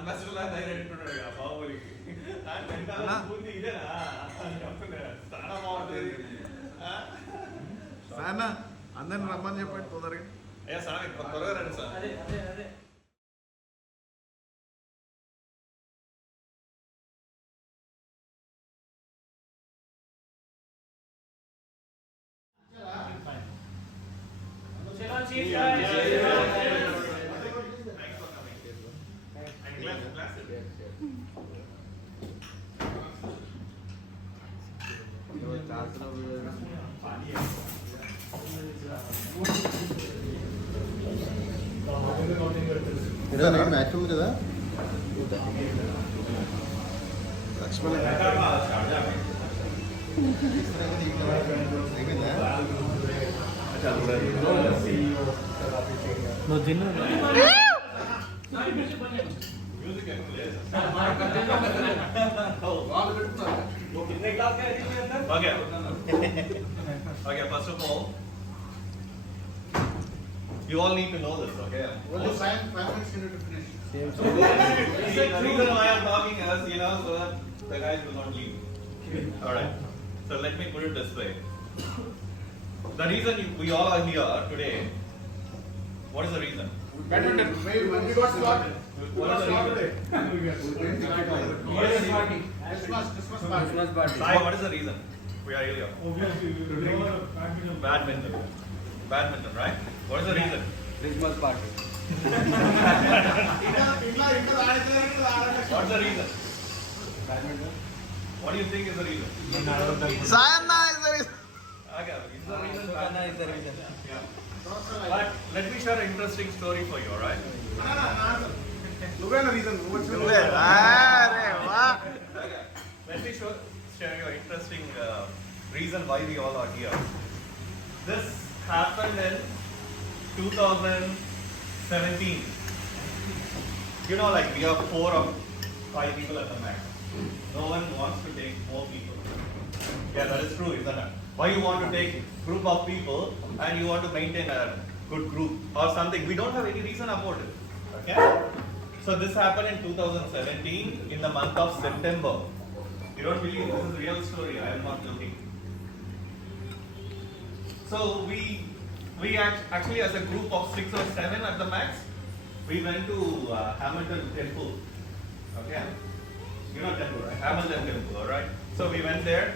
Ambassador లా తయారైనట్టున్నాడు కదా బాహుబలికి. పూర్తి ఇదేనా చాలా బాగుంటుంది. సార్ అందరిని రమ్మని చెప్పండి తొందరగా. అయ్యా సార్ త్వరగా రండి సార్. మ్యాచ్ ఉంది కదా లక్ష్మణ్ నువ్వు తిన్నా Okay, first of all, you all need to know this, okay? Only 5 minutes you need to finish. The reason why I'm talking is, so that the guys will not leave. Alright, so let me put it this way. The reason we all are here today, what is the reason? Badminton. We got slotted. What is the reason? Christmas party. Sai, what is the reason we are here? Badminton. Badminton, right? What is the reason? Christmas party. What's the reason? Badminton. What do you think is the reason? Sayana is the reason. Okay, is the reason? Sukana is the reason. Yeah. But let me share an interesting story for you, alright? నువ్వేనా reason Okay. Let me share you an interesting reason why we all are here. This happened in 2017. Like we are 4 or 5 people at the max. No one wants to take more people. Yeah, that is true, isn't it? Why you want to take group of people and you want to maintain a good group or something? We don't have any reason about it. Okay? So this happened in 2017 in the month of September. You don't believe this is a real story? I am not joking. So we actually as a group of 6 or 7 at the max, we went to Hamilton Temple. Okay? You know temple, right? Hamilton Temple, alright? So we went there.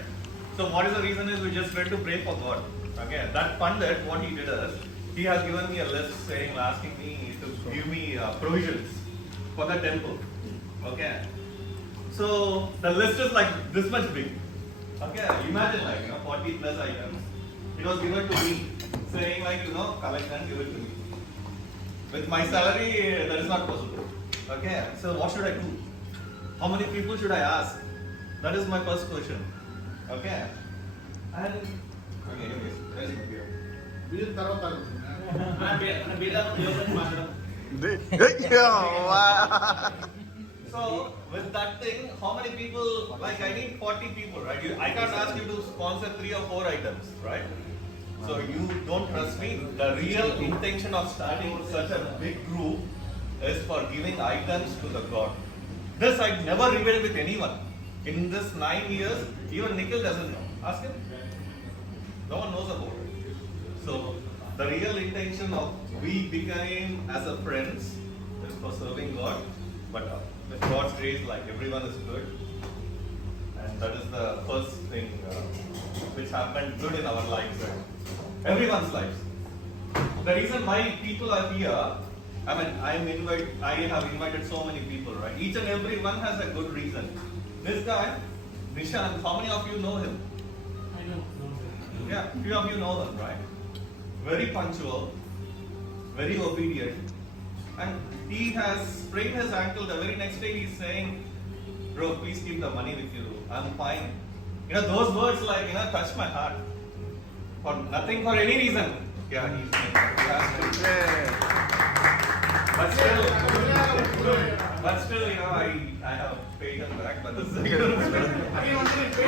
So what is the reason is we just went to pray for God. Okay? That Pandit, what he did is, he has given me a list saying, asking me to give me provisions for the temple. Okay? So the list is like this much big. Okay? Imagine 40 plus items. It was given to me, saying collect and give it to me. With my salary, that is not possible. Okay? So what should I do? How many people should I ask? That is my first question. Okay? And okay, anyways, where's my beer? వీళ్ళ తర్వాత So with that thing, how many people? Like I need 40 people, right? I can't ask you to sponsor 3 or 4 items, right? So you don't trust me. The real intention of starting such a big group is for giving items to the God. This I never revealed with anyone. In this 9 years, even Nikhil doesn't know. Ask him. No one knows about it. So the real intention of we became as a friends is for serving God. But with God's grace, everyone is good. And that is the first thing which happened good in our lives. Right? Everyone's lives. The reason why people are here, I have invited so many people, right? Each and every one has a good reason. This guy, Nishant, how many of you know him? I know. Yeah, few of you know him, right? Very punctual, very obedient, and he has sprained his ankle. The very next day he's saying, bro, please keep the money with you. I'm fine. Those words touch my heart. For nothing, for any reason. Yeah, he's but still, I have paid him back, but this is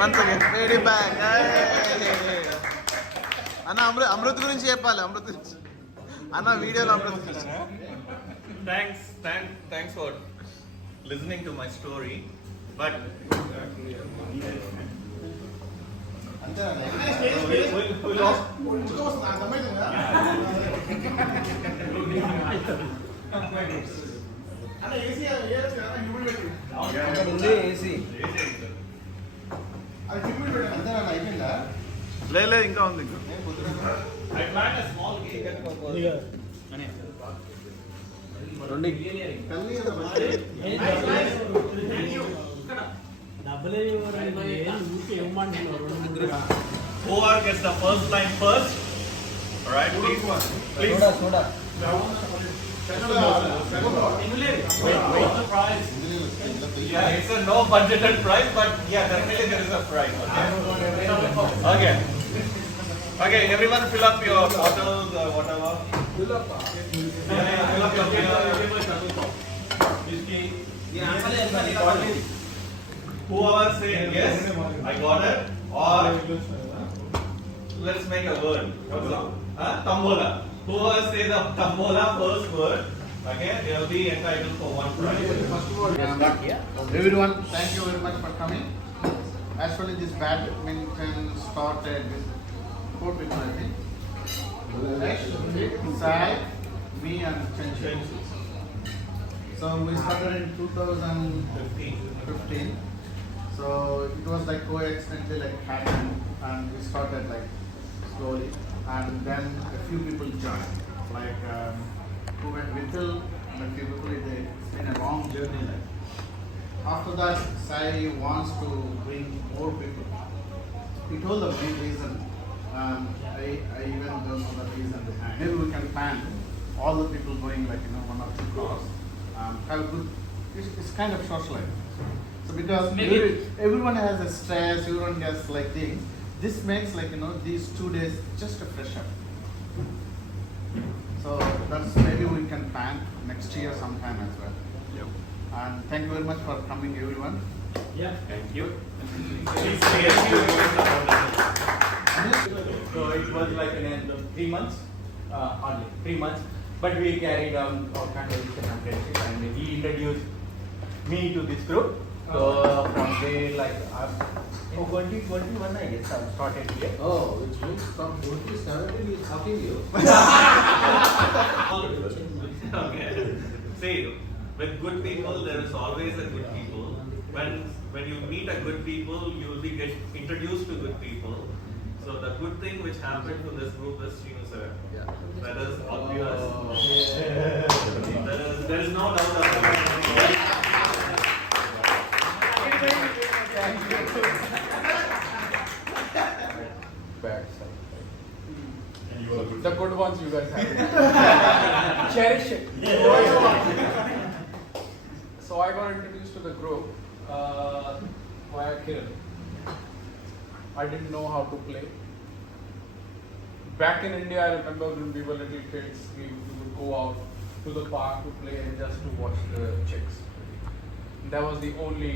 once again paid him back. అన్న అమృత్ గురించి చెప్పాలి. అమృత్ గురించి అన్న వీడియోలో అమృత్ గురించి. Thanks for listening to my story, but ఉంది AC లేదు ఇంకా ఉంది ఇంకా I planned a small cake. రెండు Whoever gets the first line first, alright, please. చూడా Yeah, it's a no budgeted price, but yeah, definitely there is a price. Okay. Okay, everyone fill up your bottles or whatever. Fill up your beer. Whoever say yes, I got it, or let's make a word. Tambola. Whoever say the tambola first word, okay, they'll be entitled for one prize. Everyone, thank you very much for coming. Actually, this badminton started with 4 people, I think. Sai, me, and Chenchen. So we started in 2015. So it was like coincidentally like happened, and we started like slowly, and then a few people joined, like who went with Phil, and a few people. It's been a long journey. Like. After that, Sai wants to bring more people. He told the main reason. I even don't know the reason behind. Maybe we can plan all the people going like 1 or 2 cars. Have good. It's kind of socializing. So because everyone has a stress, everyone has like things. This makes like these 2 days just a fresh up. So that's maybe we can plan next year sometime as well. Yep. And thank you very much for coming, everyone. Thank you. So it was like in 3 months, hardly 3 months, but we carried on our conversation and friendship, and he introduced me to this group. So from there, like 2021, I guess I started here. Oh, which means from 2017 he is talking you. Okay. See, with good people, there is always a good people. When you meet a good people, you will be get introduced to good people. So the good thing which happened to this group is Srinu sir. Yeah. That is obvious. There is no doubt about it. Bad side. The good ones you guys have. Cherish it. So I got introduced to the group via Kiran. I didn't know how to play. Back in India, I remember when we were little kids, we would go out to the park to play and just to watch the chicks. That was the only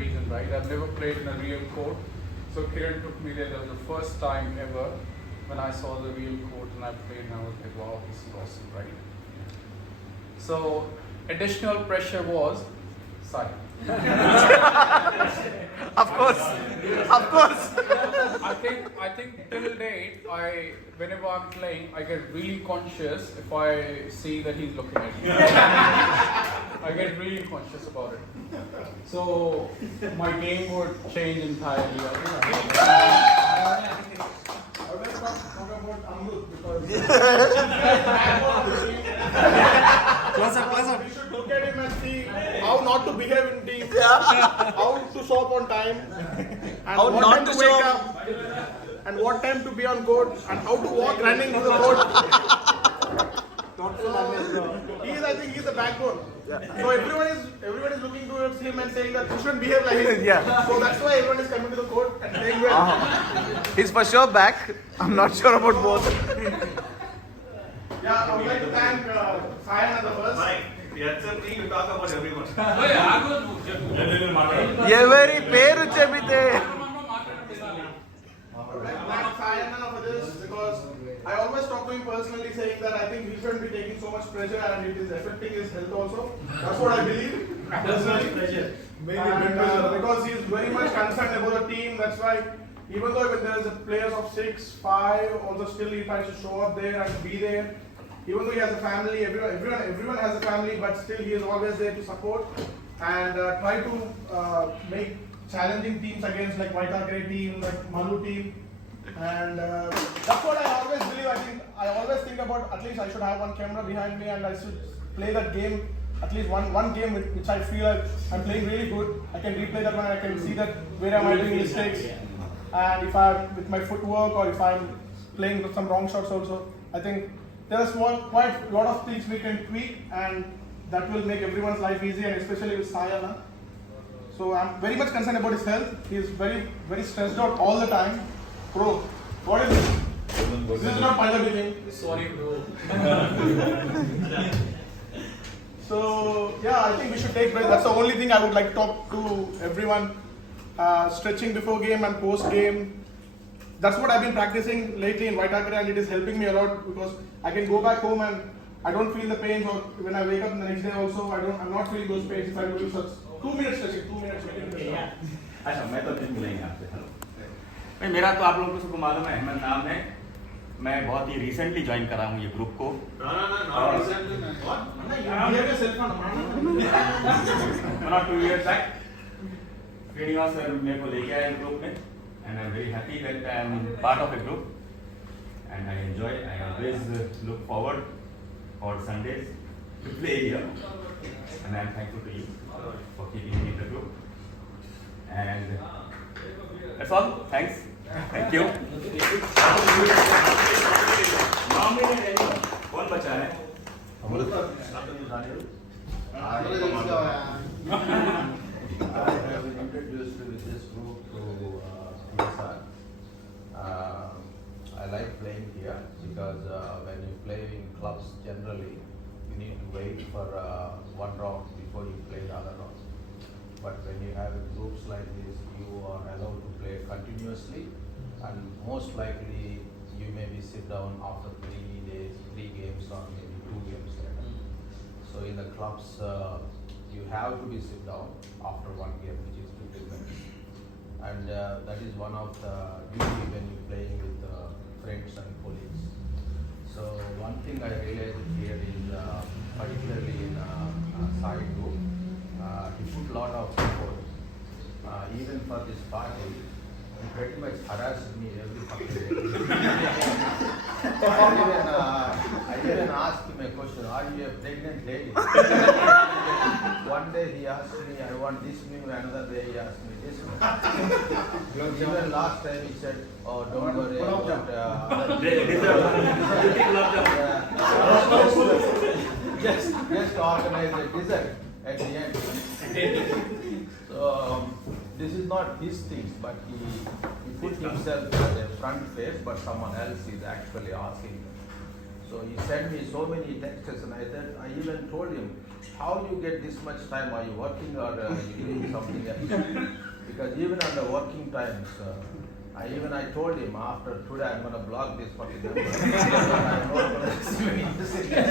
reason, right? I've never played in a real court. So Kiran took me there. That was the first time ever when I saw the real court and I played, and I was like, wow, this is awesome, right? So additional pressure was Sai. Of course. I think till date, whenever I'm playing, I get really conscious if I see that he's looking at me. I get really conscious about it. So my game would change entirely. Close up. We should look at him and see how not to behave in team, how to show up on time, and How what not time to to show wake up. up, and what time to be on court, and how to walk running to the court. He is, I think, he is the backbone. So everyone is looking towards him and saying that you shouldn't behave like him. Yeah. So that's why everyone is coming to the court and playing well. He's for sure back. I'm not sure about both. Yeah, I would like to thank Sayan at the first. Fine. It's a thing to talk about everyone. ఎవరి పేరు చెబితే I would like to thank Sayan for this because I always talk to him personally saying that I think he shouldn't be taking so much pressure and it is affecting his health also. That's what I believe. personally. And, because he's very much concerned about the team. That's why, even though when there's players of 6, 5, also still he tries to show up there and be there. Even though he has a family, everyone has a family, but still he is always there to support and try to make challenging teams against like Vaitakere team, like Malu team. And that's what I always believe. I always think about at least I should have one camera behind me and I should play that game, at least one game which I feel like I'm playing really good. I can replay that one, I can see that where am I doing mistakes, and if I'm with my footwork or if I'm playing with some wrong shots also. I think there are quite a lot of things we can tweak and that will make everyone's life easier, and especially with Sayana. So I'm very much concerned about his health. He is very stressed out all the time. Bro, what is this? This is not Punjabi thing. Sorry, bro. So yeah, I think we should take break. That's the only thing I would like to talk to everyone. Stretching before game and post game. That's what I've been practicing lately in Vaitakere, and it is helping me a lot because I can go back home and I don't feel the pains, or when I wake up the next day also I'm not feeling those pains if I do such 2 minutes stretching, 2 minutes stretching. अच्छा मैं तो नहीं मिलेंगे आपसे hello भाई मेरा तो आप लोगों को मालूम है अहमद नाम है मैं बहुत ही रिसेंटली ज्वाइन करा हूँ ये ग्रुप को not 2 years back Srinivas sir मेरे को लेके आए ग्रुप में and I'm very happy that I am part of a group and I enjoy. I always look forward for Sundays to play here and I'm thankful to you for keeping me in the group and that's all. Thanks. Thank you. कौन बचा है? I have been introduced to this group to PSR. I like playing here because when you play in clubs generally, you need to wait for one round before you play the other round. But when you have groups like this, you are allowed to play continuously and most likely you maybe sit down after 3 days, 3 games or maybe 2 games later. So in the clubs, you have to be sit down after one game, which is 15 minutes. And that is one of the duty when you're playing with friends and colleagues. So one thing I realized here is, particularly in side group, he put a lot of support. Even for this party, he pretty much harassed me every fucking day. I even asked him a question, are you a pregnant lady? One day he asked me, I want this meal, another day he asked me this meal. Even last time he said, oh don't worry about just organize a dessert at the end. So this is not his things, but he put himself as a front face, but someone else is actually asking. So he sent me so many texts, and I even told him, how you get this much time? Are you working or you doing something else? Because even on the working times, I told him after today I'm going to block this fucking number. I'm not going to explain this again.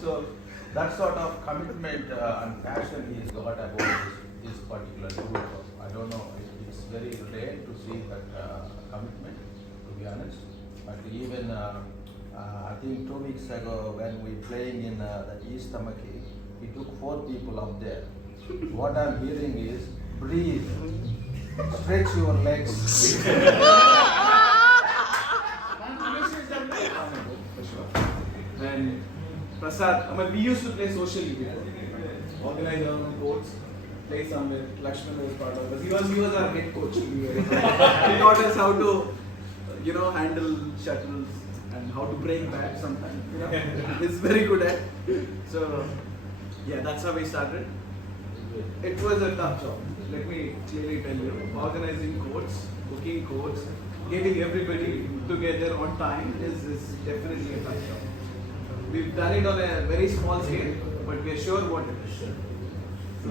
So that sort of commitment and passion he's got about this particular group. I don't know, it's very rare to see that commitment, to be honest. But even I think 2 weeks ago when we playing in the East Tamaki, he took 4 people up there. What I'm hearing is, breathe, stretch your legs. And Prasad, I mean, we used to play socially before. Organize our own courts, play somewhere. Lakshman was part of us. He was our head coach. He taught us how to, handle shuttles and how to break back sometimes. He's very good at. So, yeah, that's how we started. It was a tough job. Let me clearly tell you. Organizing courts, booking courts, getting everybody together on time is definitely a tough job. We've done it on a very small scale, but we're sure what it is. So,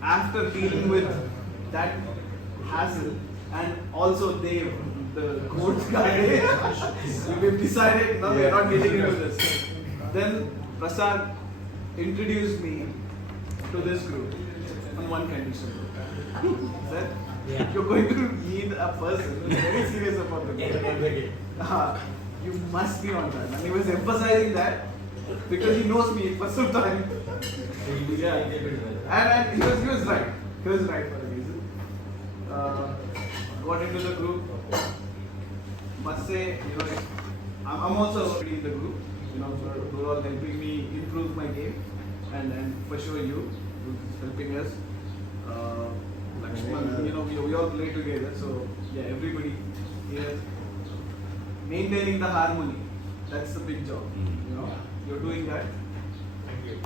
after dealing with that hassle, and also Dave, the courts guy, we've decided, no, we're not getting into this. Then Prasad introduced me to this group on one condition. He said, you're going to meet a person who's very serious about the game. You must be on time. And he was emphasizing that because he knows me for some time. Yeah. And he was right. He was right for a reason. Got into the group. Must say, I'm also in the group. For all helping me improve my game, and for sure you who's helping us. Lakshman, we all play together, so yeah, everybody here maintaining the harmony. That's the big job. You're doing that. Thank you.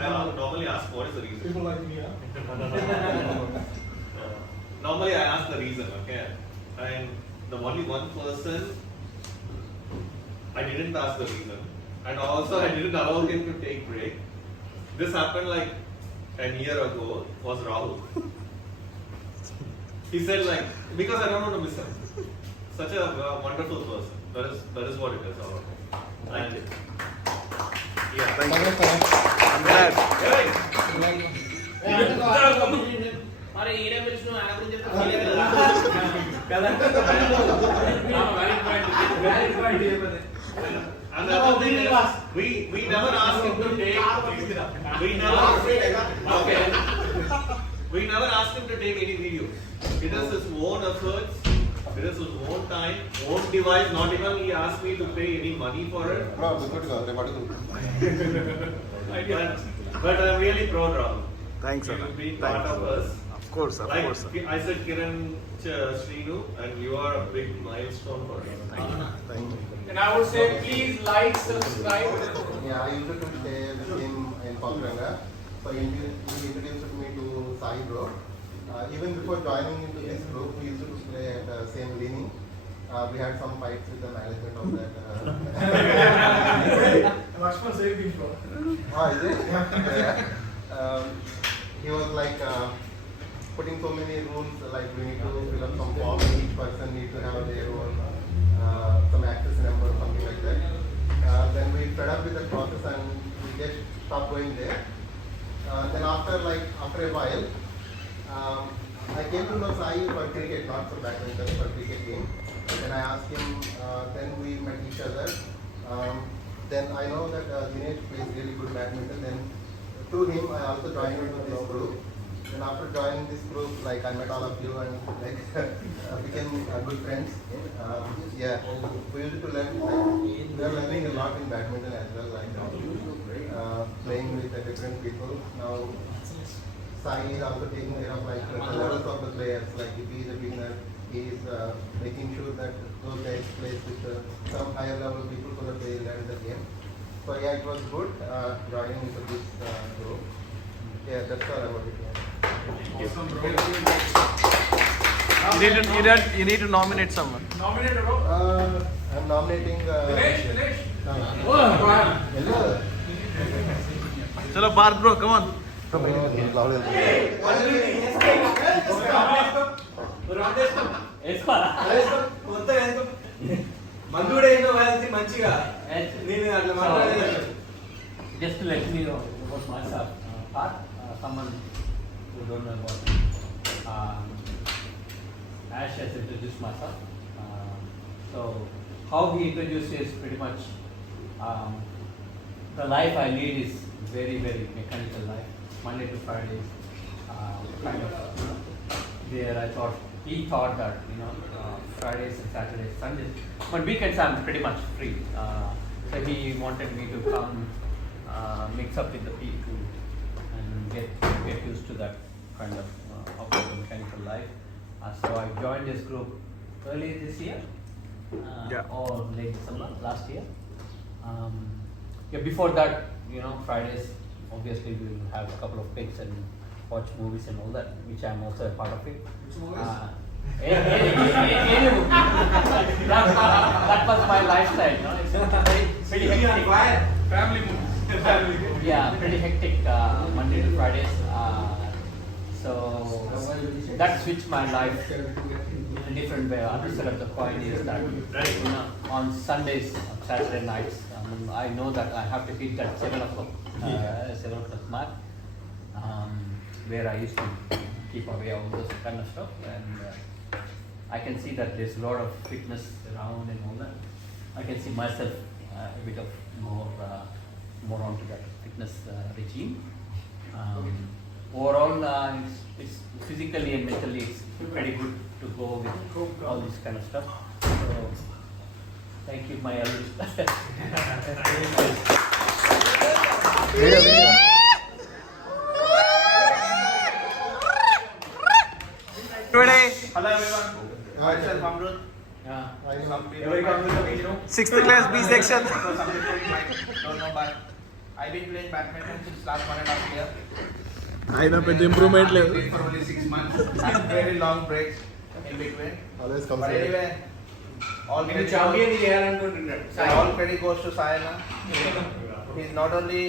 I normally ask what is the reason. People like me, Normally I ask the reason, okay? And the only one person I didn't ask the reason, and also I didn't allow him to take break. This happened like a year ago. Was Rahul? He said because I don't want to miss him. Such a wonderful person. That is what it is all about. Thank you. Yeah. Thank you. I'm glad. अरे ఈడే పిలిచిన ఆయన గురించి చెప్తే And the other thing is, we never ask him to take. We never ask him to take any videos. It is his own efforts. It is his own time, own device. Not even he asked me to pay any money for it. But I'm really proud, Rahul. Thanks, You Anna. have been part of us. Of course. I said Kiran Srinu, and you are a big milestone for us. Thank you. And I would say please like, subscribe. Yeah, I used to stay with him in Pakranga. So he introduced me to Sai Bro. Even before joining into this group, we used to play at the same leaning. We had some fights with the management of that. Lakshman saved me, bro. Oh, is it? Yeah. He was like putting so many rules, like we need to fill up some form, each person needs to have their own some access number, something like that. Then we fed up with the process and we just stopped going there. Then after a while, I came to know Sai for cricket, not for badminton, for cricket game. Then I asked him, then we met each other. Then I know that Dinesh plays really good badminton. Then through him, I also joined into this group. Then after joining this group, I met all of you and became good friends. Yeah, we used to learn. We are learning a lot in badminton as well, playing with different people. Now, Sai is also taking care of the levels of the players. Like if he is a beginner, he is making sure that those guys play with some higher level people so that they learn the game. So yeah, it was good joining into this group. Yeah, that's all about it. You need to nominate someone. Nominate bro. I'm nominating. Dinesh. Hello. Chalo, Parth bro, come on. Just to let me know about myself, someone who don't know about me. Ash has introduced myself. So how he introduced is pretty much the life I lead is very, very mechanical life. Monday to Fridays, kind of. There he thought that Fridays and Saturdays, Sundays, but weekends I'm pretty much free. So he wanted me to come mix up with the people and get used to that kind of mechanical life. So I joined this group early this year, or late December last year. Before that, Fridays obviously we will have a couple of picks and watch movies and all that, which I'm also a part of it. Which movies? Any movie. that was my lifestyle. It's pretty hectic. Family movies. Yeah, pretty hectic Monday to Fridays. So that switched my life in a different way. Other side of the coin is that on Sundays, on Saturday nights, I know that I have to hit that 7 o'clock, 7 o'clock mark, where I used to keep away all those kind of stuff, and I can see that there's a lot of fitness around and all that. I can see myself a bit of more onto that fitness regime. Overall, it's physically and mentally it's pretty good to go with all this kind of stuff. So, thank you, my elders. Today, Hello everyone. Myself Amrut. Every conversation. 6th class B section. So some people might don't know, but I've been playing badminton since last 1.5 years. ఆయన పెద్ద improvement లేదు. Played for only 6 months. Very long breaks in between. Always comes But late. anyway, all credit goes to Sayana. He's not only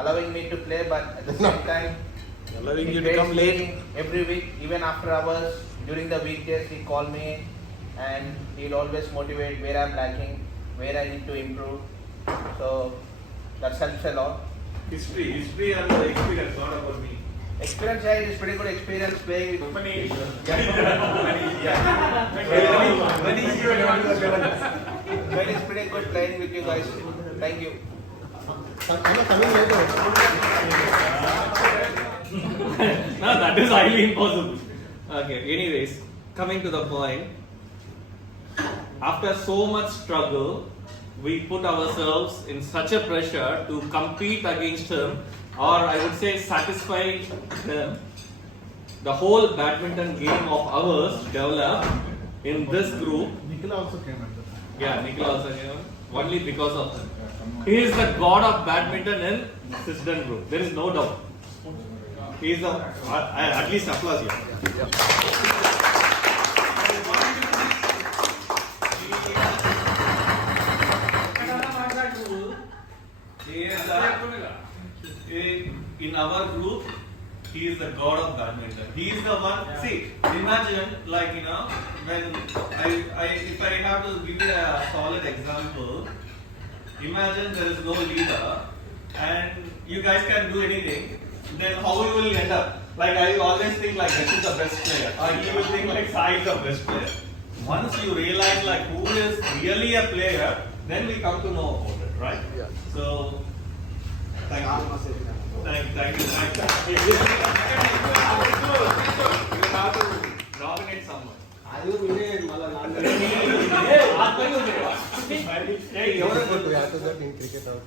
allowing me to play, but at the same time, Allowing he you to come trains late. me every week, even after hours. During the weekdays, he call me and he'll always motivate where I'm lacking, where I need to improve. So that helps a lot. History and the experience, not about me. Experience, yeah, is pretty good experience playing with Money. Well, it's pretty good playing with you guys. Thank you. No, that is highly impossible. Okay, anyways, coming to the point. After so much struggle, we put ourselves in such a pressure to compete against him, or I would say satisfy him. The whole badminton game of ours developed in this group. Nikhil also came at the time. Yeah, Nikhil also came only because of him. He is the god of badminton in Sisden group. There is no doubt. He is the at least applause here. In our group, he is the god of badminton. He is the one. See, imagine like when if I have to give you a solid example. Imagine there is no leader, and you guys can do anything. Then how you will end up? Like I always think like this is the best player, or you will think like Sai is the best player. Once you realize like who is really a player, then we come to know about it, right? Yeah. So thank you. Thank you. You have to dominate someone.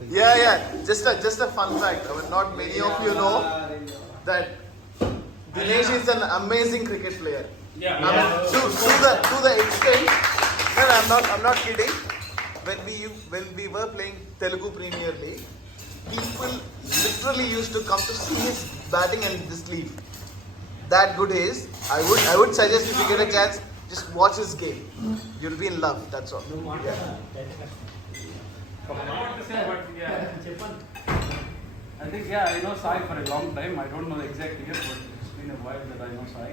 Yeah. Just a fun fact. I mean, not many of you know that Dinesh is an amazing cricket player. Yeah. I mean, to the extent. No, I'm not kidding. When we were playing Telugu Premier League, people literally used to come to see his batting and this leave. That good he is. I would suggest if you get a chance, just watch his game. You'll be in love. That's all. I think, I know Sai for a long time. I don't know the exact year, but it's been a while that I know Sai.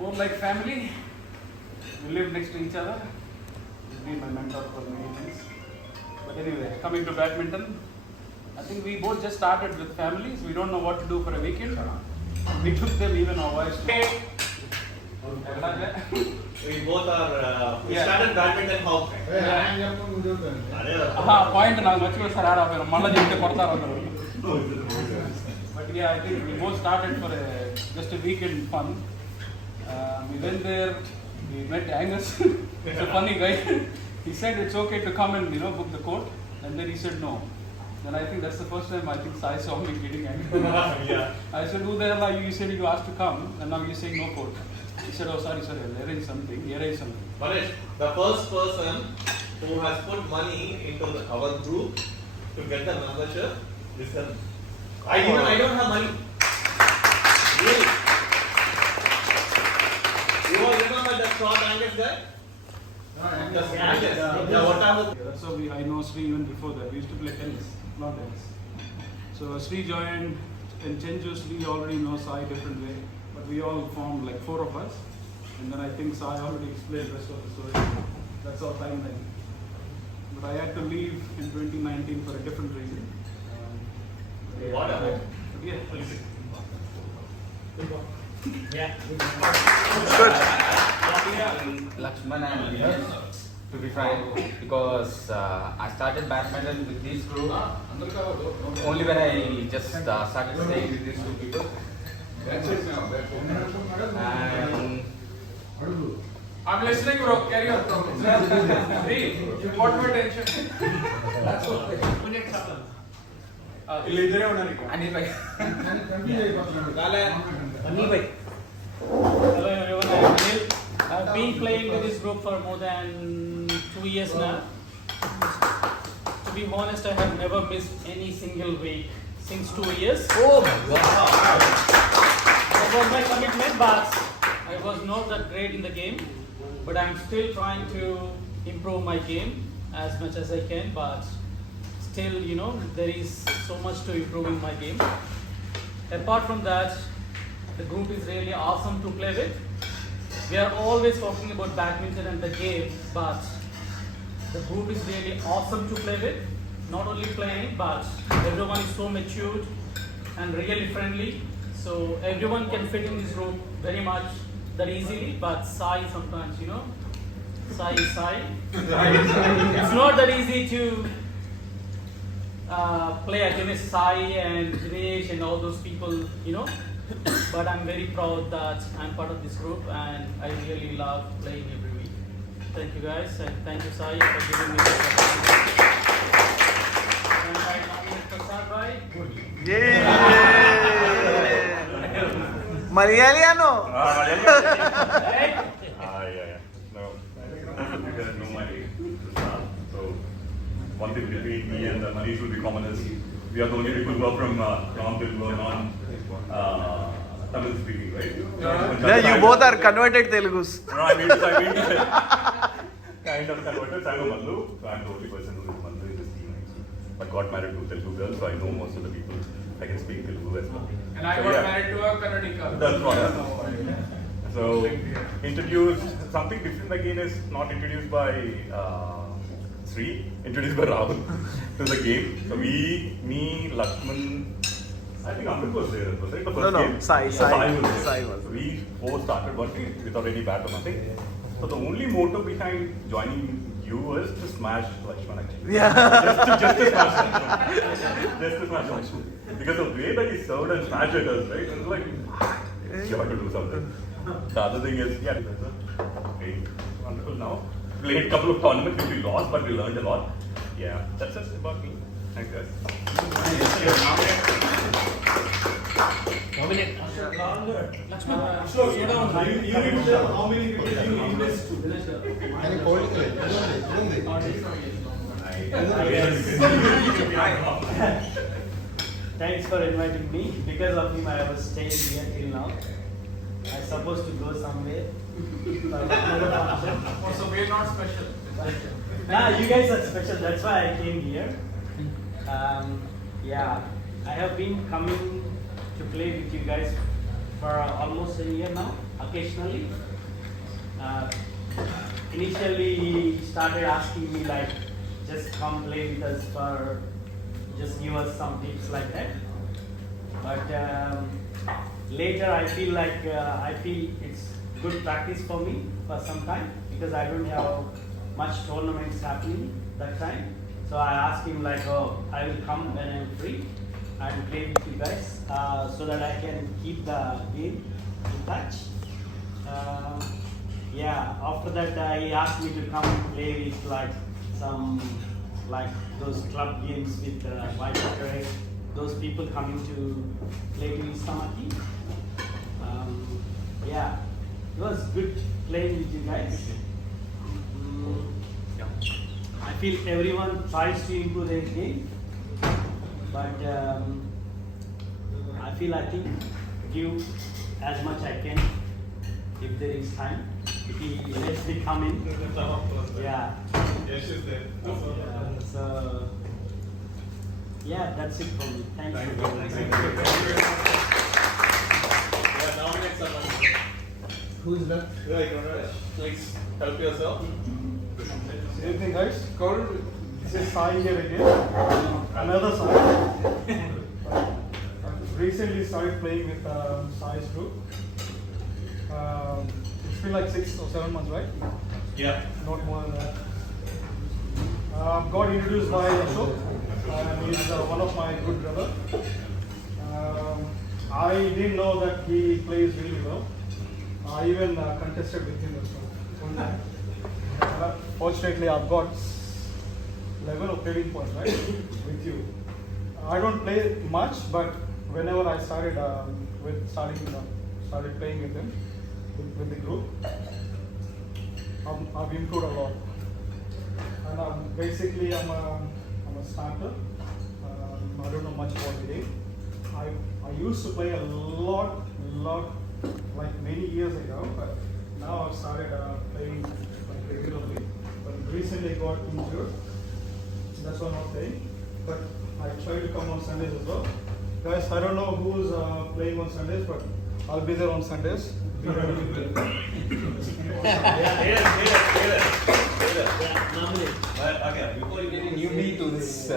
More like family. We live next to each other. He's been my mentor for many things. But anyway, coming to badminton, I think we both just started with families. We don't know what to do for a weekend. We took them even our wives. We both are. We started badminton how? Point నాకు మర్చిపోయి ఆడారు మళ్ళీ చెప్తే కొడతారు అందరూ. But I think we both started for just a weekend fun. We went there, we met Angus. He's a funny guy. He said it's okay to come and book the court, and then he said no. Then I think that's the first time I think Sai saw me getting angry. Yeah. I said, who the hell are you? You said you asked to come, and now you're saying no court. He said, oh sorry, I'll arrange something. Manish, the first person who has put money into our group to get the membership is him. I don't have money. Really? You all remember that short Angus guy? So I know Sri even before that. We used to play tennis, lawn tennis. So Sri joined in Chenjus, we already know Sai different way, but we all formed like 4 of us, and then I think Sai already explained the rest of the story. That's our timeline. But I had to leave in 2019 for a different reason. Yeah. Lakshman and Vinesh, to be frank, because I started badminton with this group only when I just started staying with these 2 people. And I'm listening, bro. Carry on. Hey, you got my attention. That's okay. and if I Hello everyone, I am Anil. I've been playing with this group for more than 2 years now. To be honest, I have never missed any single week since 2 years. Oh my God. That was my commitment, but I was not that great in the game. But I'm still trying to improve my game as much as I can. But still, there is so much to improve in my game. Apart from that, the group is really awesome to play with. We are always talking about badminton and the game, but the group is really awesome to play with. Not only playing, but everyone is so matured and really friendly. So everyone can fit in this group very much that easily. But Sai sometimes, Sai is Sai. It's not that easy to play against Sai and Dinesh and all those people, But I'm very proud that I'm part of this group and I really love playing every week. Thank you guys and thank you Sai for giving me this opportunity. And I nominate Prasad Bhai. Yeah. Malayaliano. Right? Yeah. No. You guys know my so one thing between me and Manish will be common is we are the only people who are from non-Telugu or non-Tamil speaking, right? Yeah, you both are converted Telugus. No, I mean kind of converted. I'm a Mallu, so I'm the only person who is Mallu in this team actually. But got married to Telugu girls, so I know most of the people. I can speak Telugu as well. And I got married to a Kannadika. That's right. So introduced something different again is not introduced by Sri, introduced by Rahul to the game. So me, Lakshman, I think Amrit was there, was right? The first game. Sai was there. So we 4 started working without any bat or nothing. So the only motto behind joining you was to smash Lakshman actually. Yeah. Just to smash Lakshman. Just to smash Lakshman. Because the way that he served and smashed at us, right? It was like, you have to do something. The other thing is, yeah, great, wonderful now. Played a couple of tournaments which we lost, but we learned a lot. Yeah, that's just about me. Thanks, guys. Nominate. Lakshman. So, you know, you himself, how many wickets you invest to? Any political? Thanks for inviting me. Because of him, I was staying here till now. I was supposed to go somewhere. So we're not special. Nah, you guys are special. That's why I came here. Yeah, I have been coming to play with you guys for almost a year now, occasionally. Initially, he started asking me like, just come play with us for, just give us some tips like that. But later, I feel it's good practice for me for some time because I don't have much tournaments happening that time. So I asked him like, oh, I will come when I'm free and play with you guys so that I can keep the game in touch. Yeah, after that he asked me to come play with like some those club games with White Water, those people coming to play to Istamaki. Yeah, it was good playing with you guys. I feel everyone tries to improve their game, but I think give as much I can if there is time. If he lets me come in, yeah. Yes, is there. So Yeah, that's it from me. Thank you. Yeah, nominate someone. Who's left? Yeah, you wanna please help yourself. Good evening, guys. This is Sai here again. Another Sai. I've recently started playing with Sai's group. It's been like 6 or 7 months, right? Yeah. Not more than that. Got introduced by Ashok, and he's one of my good brother. I didn't know that he plays really well. I even contested with him as well. Fortunately, I've got 11 or 13 points, right, with you. I don't play much, but whenever I started started playing with him, with the group, I've improved a lot. And basically, I'm a starter. I don't know much about the game. I used to play a lot, like many years ago, but now I've started playing like regularly. But recently got injured. That's why I'm not playing. But I try to come on Sundays as well. Guys, I don't know who's playing on Sundays, but I'll be there on Sundays. Be ready to play. Okay, before you get Newbie to this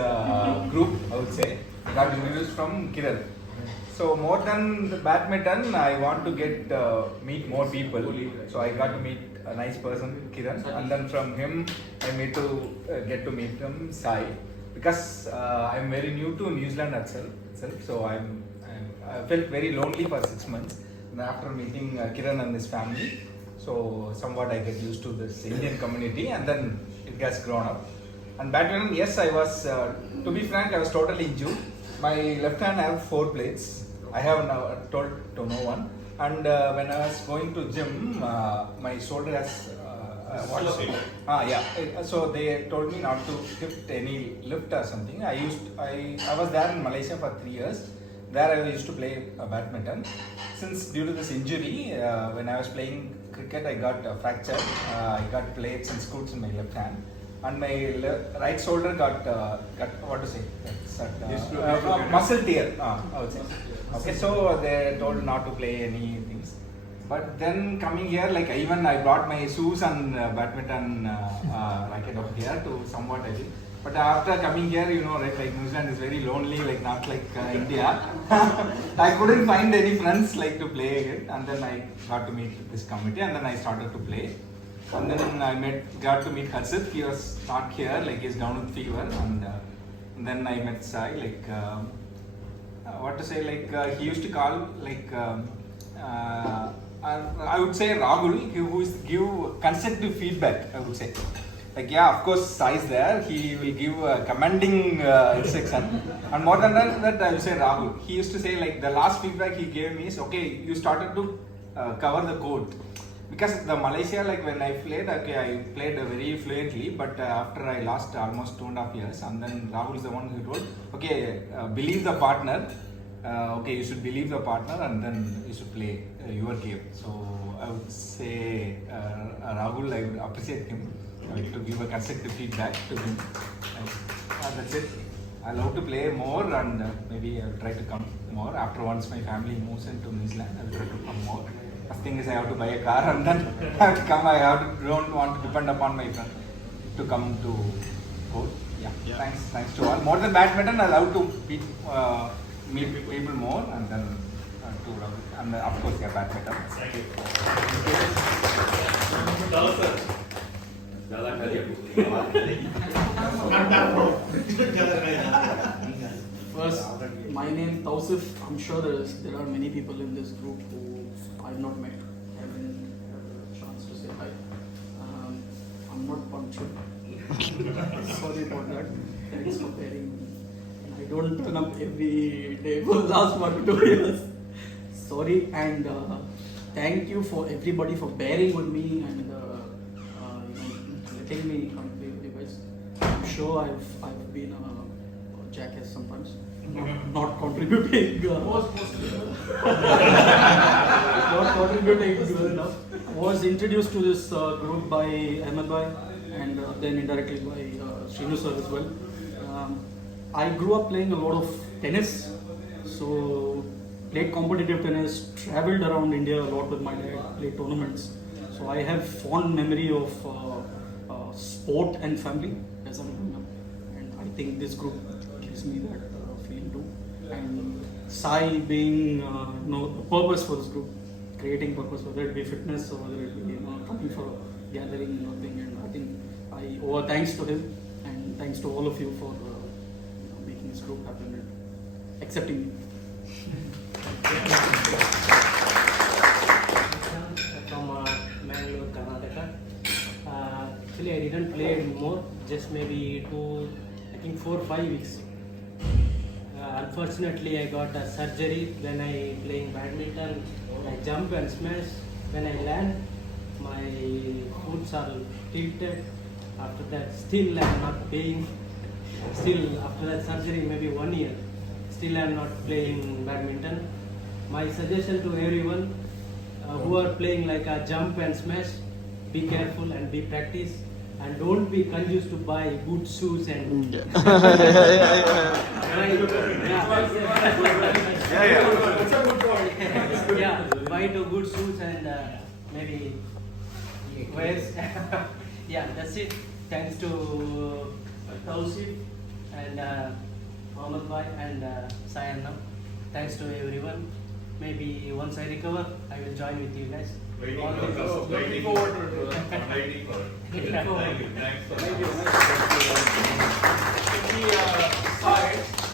group, I would say, got introduced from Kiran. So more than the badminton, I want to get meet more people. So I got to meet a nice person, Kiran, and then from him, I made to get to meet him, Sai, because I'm very new to New Zealand itself. So I felt very lonely for 6 months. And after meeting Kiran and his family, so somewhat I get used to this Indian community, and then it has grown up. And badminton, yes, I was, to be frank, I was totally injured. My left hand I have 4 plates. I have now told to no one. And when I was going to gym, my shoulder has so they told me not to lift any lift or something. I was there in Malaysia for 3 years. There I used to play badminton. Since due to this injury, when I was playing cricket, I got fractured. I got plates and screws in my left hand, and my right shoulder got what to say? Muscle tear. I would say. Okay, so they told not to play any things. But then coming here, like even I brought my shoes and badminton racket over here to somewhat I think. But after coming here, you know, right, like New Zealand is very lonely, like not like India. I couldn't find any friends like to play it, and then I got to meet this committee, and then I started to play. And then I got to meet Harshit. He was not here, like he's down with fever, and then I met Sai, like what to say, like he used to call like I would say Rahul, who is give constructive feedback. I would say. Like of course Sai is there, he will give a commanding instruction, and more than that I will say Rahul. He used to say like the last feedback he gave me is, okay, you started to cover the court, because the Malaysia, like when I played, okay, I played very fluently, but after I lost almost 2.5 years, and then Rahul is the one who told, okay, believe the partner, okay, you should believe the partner, and then you should play your game. So I would say Rahul, I would appreciate him to give a constructive feedback to him. That's it. I love to play more, and maybe I'll try to come more after once my family moves into New Zealand. I'll try to come more. First thing is I have to buy a car, and then I have to come. Don't want to depend upon my friend to come to court. Yeah. Thanks to all. More than badminton, I love to meet people more, and then and of course badminton. Thank you. First, my name Tausif. I'm sure there are many people in this group who I've not met. I haven't had a chance to say hi. I'm not punctual. Sorry about that. Thanks for bearing me. I don't turn up every day for the last 1 to 2 years. Sorry, and thank you for everybody for bearing with me and letting me come play with you guys. I'm sure I've been a jackass sometimes, not contributing. Not contributing good enough. I was introduced to this group by Ahmed Bhai, and then indirectly by Srinu sir as well. I grew up playing a lot of tennis. So played competitive tennis, traveled around India a lot with my dad, played tournaments. So I have fond memory of sport and family as I'm growing up, and I think this group gives me that feeling too. And Sai being the purpose for this group, creating purpose, whether it be fitness or whether it be coming for a gathering or thing, and I think I owe thanks to him and thanks to all of you for making this group happen and accepting me. From Mangalore, Karnataka. Actually, I didn't play more, just maybe 4 or 5 weeks. Unfortunately, I got a surgery when I playing badminton. I jump and smash. When I land, my foots are tilted. After that, still I am not playing. Still, after that surgery, maybe 1 year, still I am not playing badminton. My suggestion to everyone who are playing like a jump and smash, be careful and be practice, and don't be confused to buy good shoes and That's a good point. yeah, buy two good shoes and maybe wears. Yeah, that's it. Thanks to Tausif and Mohammed Bhai and Sayanna. Thanks to everyone. Maybe once I recover, I will join with you guys. Waiting All the best. looking forward to it. Waiting for it. Looking forward. Thank you. Thanks for Thank you. Side.